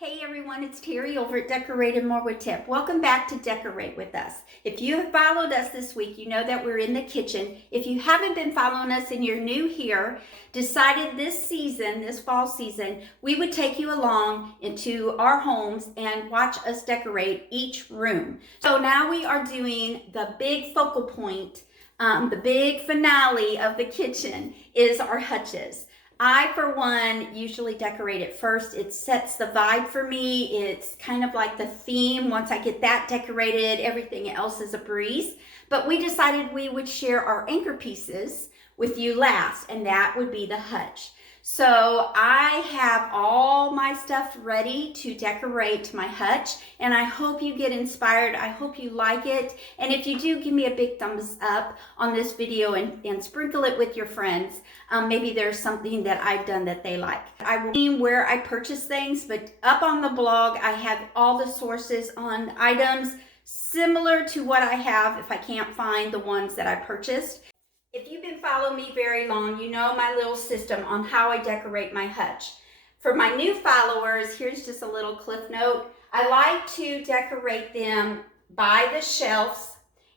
Hey everyone, it's Terry over at Decorate More with Tip. Welcome back to Decorate with Us. If you have followed us this week, you know that we're in the kitchen. If you haven't been following us and you're new here, decided this season, this fall season, we would take you along into our homes and watch us decorate each room. So now we are doing the big focal point, the big finale of the kitchen is our hutches. I, for one, usually decorate it first. It sets the vibe for me. It's kind of like the theme. Once I get that decorated, everything else is a breeze. But we decided we would share our anchor pieces with you last, and that would be the hutch. So I have all my stuff ready to decorate my hutch, and I hope you get inspired. I hope you like it. And if you do, give me a big thumbs up on this video and sprinkle it with your friends. Maybe there's something that I've done that they like. I will name where I purchase things, but up on the blog, I have all the sources on items similar to what I have if I can't find the ones that I purchased. If you've been following me very long, you know my little system on how I decorate my hutch. For my new followers, here's just a little cliff note. I like to decorate them by the shelves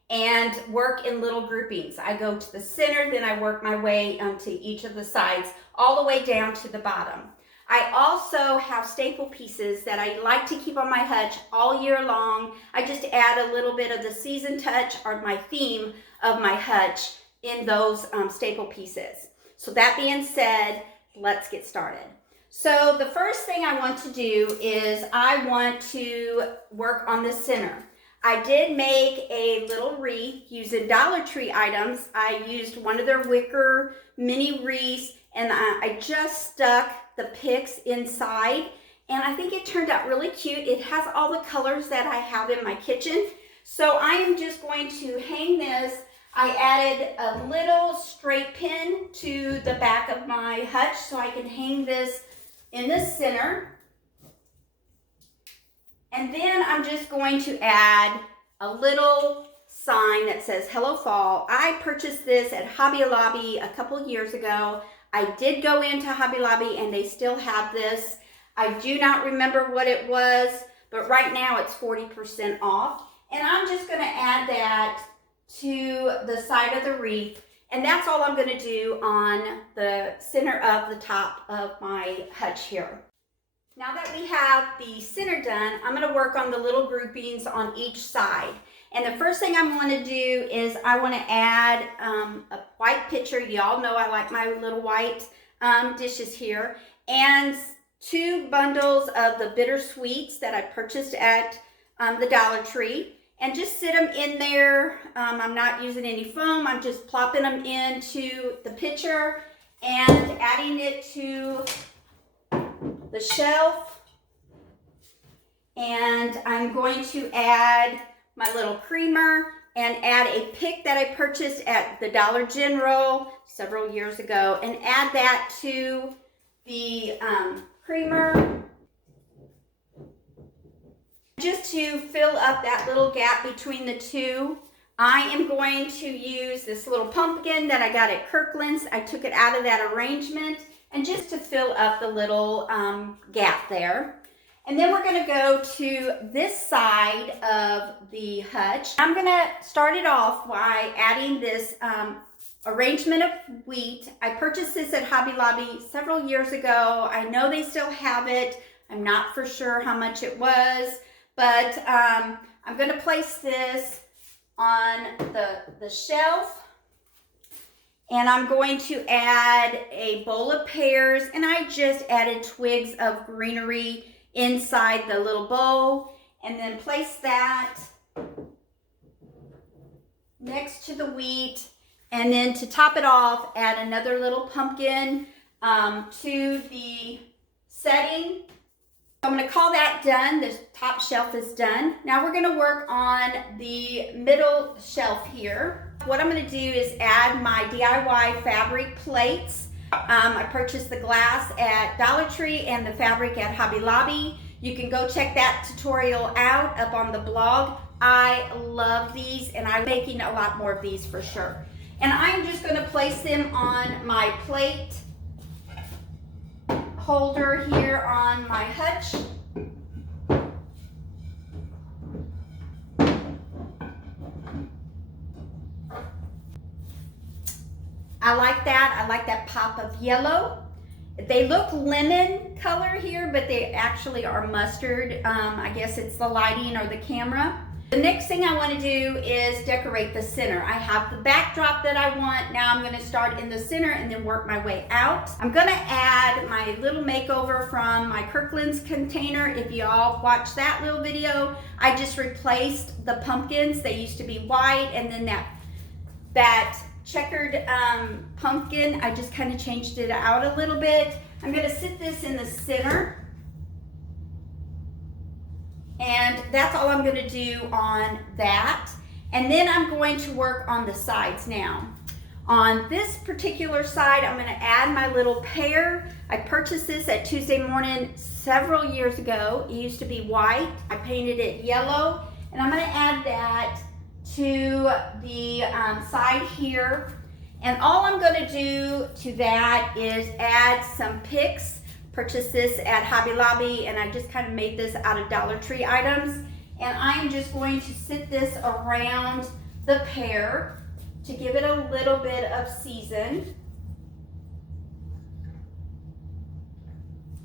and work in little groupings. I go to the center, then I work my way onto each of the sides, all the way down to the bottom. I also have staple pieces that I like to keep on my hutch all year long. I just add a little bit of the season touch or my theme of my hutch in those staple pieces. So that being said, let's get started. So the first thing I want to do is I want to work on the center. I did make a little wreath using Dollar Tree items. I used one of their wicker mini wreaths, and I just stuck the picks inside, and I think it turned out really cute. It has all the colors that I have in my kitchen. So I am just going to hang this. I added a little straight pin to the back of my hutch so I can hang this in the center. And then I'm just going to add a little sign that says Hello Fall. I purchased this at Hobby Lobby a couple years ago. I did go into Hobby Lobby and they still have this. I do not remember what it was, but right now it's 40% off. And I'm just going to add that to the side of the wreath, and that's all I'm going to do on the center of the top of my hutch here. Now that we have the center done, I'm going to work on the little groupings on each side. And the first thing I'm going to do is I want to add a white pitcher. Y'all know I like my little white dishes here, and 2 bundles of the bittersweets that I purchased at the Dollar Tree. And just sit them in there. I'm not using any foam. I'm just plopping them into the pitcher and adding it to the shelf. And I'm going to add my little creamer and add a pick that I purchased at the Dollar General several years ago and add that to the creamer. Just to fill up that little gap between the two, I am going to use this little pumpkin that I got at Kirkland's. I took it out of that arrangement, and just to fill up the little gap there. And then we're going to go to this side of the hutch. I'm going to start it off by adding this arrangement of wheat. I purchased this at Hobby Lobby several years ago. I know they still have it. I'm not for sure how much it was. But I'm going to place this on the shelf, and I'm going to add a bowl of pears, and I just added twigs of greenery inside the little bowl, and then place that next to the wheat, and then to top it off, add another little pumpkin to the setting. I'm going to call that done. The top shelf is done. Now we're going to work on the middle shelf here. What I'm going to do is add my DIY fabric plates. I purchased the glass at Dollar Tree and the fabric at Hobby Lobby. You can go check that tutorial out up on the blog. I love these, and I'm making a lot more of these for sure. And I'm just going to place them on my plate holder here on my hutch. I like that. I like that pop of yellow. They look lemon color here, but they actually are mustard. I guess it's the lighting or the camera. The next thing I want to do is decorate the center. I have the backdrop that I want. Now I'm going to start in the center and then work my way out. I'm going to add my little makeover from my Kirkland's container. If y'all watched that little video, I just replaced the pumpkins. They used to be white, and then that checkered pumpkin, I just kind of changed it out a little bit. I'm going to sit this in the center. And that's all I'm going to do on that. And then I'm going to work on the sides now. On this particular side, I'm going to add my little pear. I purchased this at Tuesday Morning several years ago. It used to be white. I painted it yellow. And I'm going to add that to the side here. And all I'm going to do to that is add some picks. Purchased this at Hobby Lobby, and I just kind of made this out of Dollar Tree items. And I'm just going to sit this around the pear to give it a little bit of season.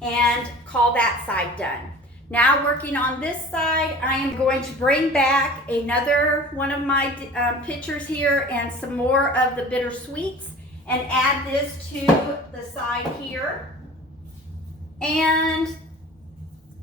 And call that side done. Now working on this side, I am going to bring back another one of my pictures here and some more of the bittersweets and add this to the side here. And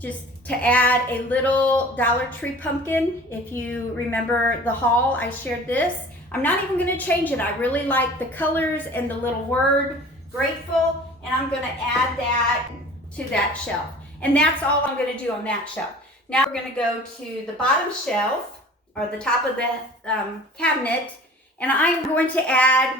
just to add a little Dollar Tree pumpkin. If you remember the haul, I shared this. I'm not even going to change it. I really like the colors and the little word grateful, and I'm going to add that to that shelf. And that's all I'm going to do on that shelf. Now we're going to go to the bottom shelf, or the top of the cabinet, and I'm going to add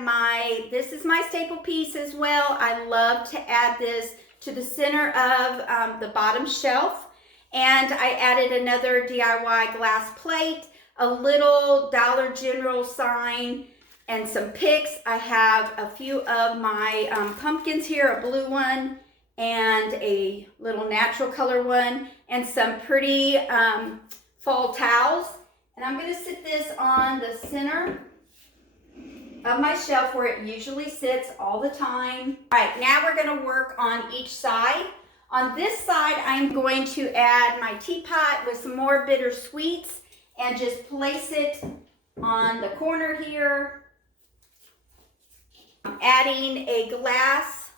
this is my staple piece as well. I love to add this to the center of the bottom shelf. And I added another DIY glass plate, a little Dollar General sign, and some picks. I have a few of my pumpkins here, a blue one and a little natural color one, and some pretty fall towels. And I'm going to sit this on the center of my shelf where it usually sits all the time. All right, now we're going to work on each side. On this side, I'm going to add my teapot with some more bittersweets and just place it on the corner here. I'm adding a glass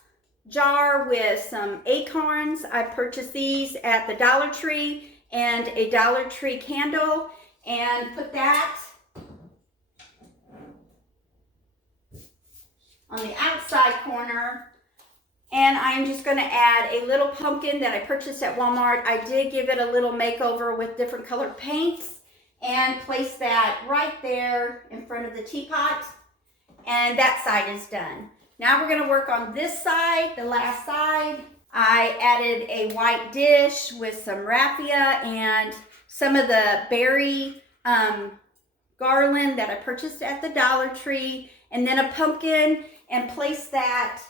jar with some acorns. I purchased these at the Dollar Tree, and a Dollar Tree candle, and put that on the outside corner. And I'm just going to add a little pumpkin that I purchased at Walmart. I did give it a little makeover with different colored paints, and place that right there in front of the teapot. And that side is done. Now we're going to work on this side, the last side. I added a white dish with some raffia and some of the berry garland that I purchased at the Dollar Tree, and then a pumpkin, and place that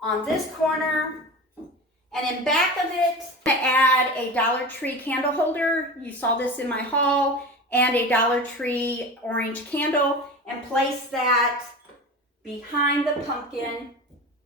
on this corner. And in back of it, I'm going to add a Dollar Tree candle holder. You saw this in my haul, and a Dollar Tree orange candle, and place that behind the pumpkin.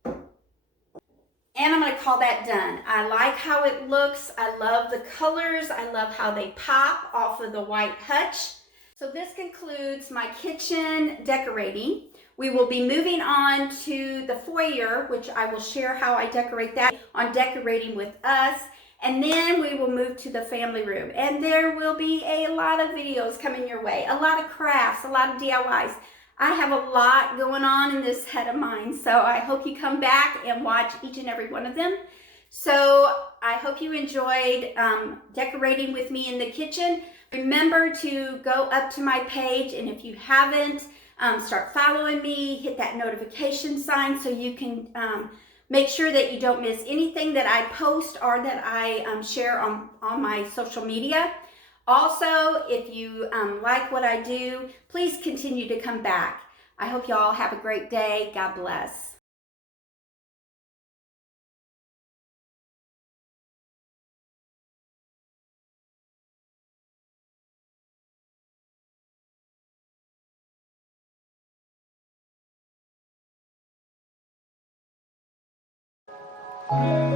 And I'm going to call that done. I like how it looks. I love the colors. I love how they pop off of the white Hutch. So this concludes my kitchen decorating. We will be moving on to the foyer, which I will share how I decorate that on Decorating with Us. And then we will move to the family room. And there will be a lot of videos coming your way, a lot of crafts, a lot of DIYs. I have a lot going on in this head of mine, so I hope you come back and watch each and every one of them. So I hope you enjoyed decorating with me in the kitchen. Remember to go up to my page, and if you haven't, start following me, hit that notification sign so you can make sure that you don't miss anything that I post or that I share on my social media. Also, if you like what I do, please continue to come back. I hope you all have a great day. God bless. Bye.